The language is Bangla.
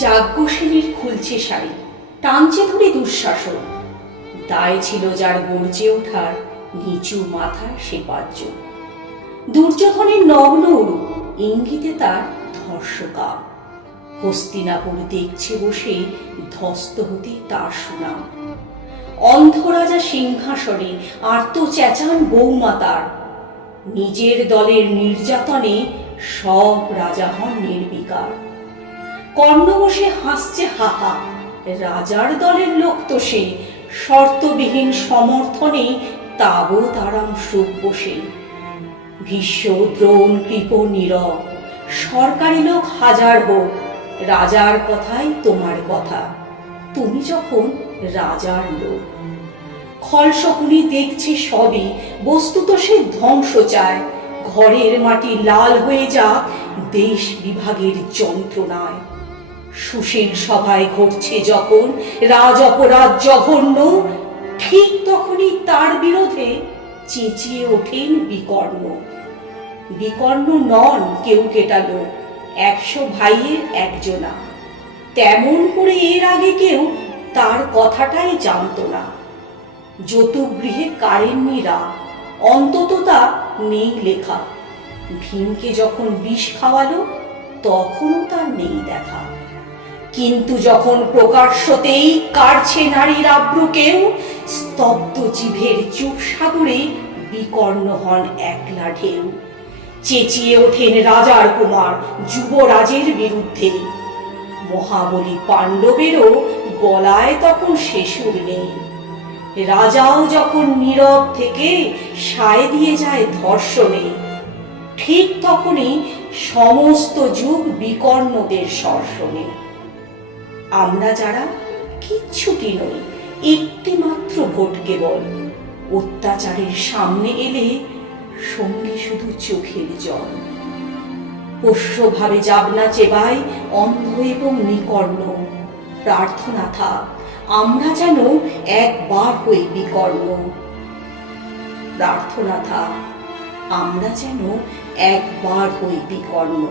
যাজ্ঞসেনীর খুলছে শাড়ি, টানছে ধরে দুঃশাসন। দায় ছিল যার গর্জে ওঠার নিচু মাথার সে বাহ্য। দুর্যোধনের নগ্ন ইঙ্গিতে তার ধর্ষকা হস্তিনাপুর দেখছে বসে ধস্ত হতে তার সুনাম। অন্ধরাজা সিংহাসনে আর্ত চেঁচান বৌমাতার নিজের দলের নির্যাতনে সব রাজা হন নির্বিকার। কর্ণ বসে হাসছে হাহা রাজার দলের লোক তো সে। শর্তবিহীন সমর্থনে তাবও তারাম সুখ বসে। ভীষ্ম, দ্রোণ, কৃপ, নীরব, সরকারি লোক হাজার হোক, রাজার কথাই তোমার কথা। তুমি যখন রাজার লোক। খলশকুনি দেখছে সবই বস্তুত সে ধ্বংস চায়। ঘরের মাটি লাল হয়ে যাক, দেশ বিভাগের যন্ত্রণায়। সুশীল সভায় ঘটছে যখন রাজ অপরাধ জঘন্য, ঠিক তখনই তার বিরোধে চেঁচিয়ে ওঠেন বিকর্ণ। বিকর্ণ নন কেউ কেটালো, একশো ভাইয়ের একজনা। তেমন করে এর আগে কেউ তার কথাটাই জানতো না। যতুগৃহে কারেননি রা অন্তত তা নেই লেখা। ভীমকে যখন বিষ খাওয়ালো, তখনও তার নেই দেখা। কিন্তু যখন প্রকাশ্যতেই কাটছে নারীর আব্রুকেও, স্তব্ধ জিভের চুপ সাগরে বিকর্ণ হন একলা ঢেউ। চেঁচিয়ে ওঠেন রাজার কুমার যুবরাজের বিরুদ্ধে। মহাবলী পাণ্ডবেরও গলায় তখন শেষুর নেই। রাজাও যখন নীরব থেকে সায় দিয়ে যায় ধর্ষণে, ঠিক তখনই সমস্ত যুগ বিকর্ণদের সর্ষণে। আমরা যারা কিচ্ছুটি নই একটি মাত্র ভোট কেবল। অত্যাচারের সামনে এলে সঙ্গে শুধু চোখের জল। পোষ্যভাবে যাবনা চেবাই অন্ধ এবং নিকর্ণ। প্রার্থনা থাক, আমরা যেন একবার হই বিকর্ণ। প্রার্থনা থাক, আমরা যেন একবার হই বিকর্ণ।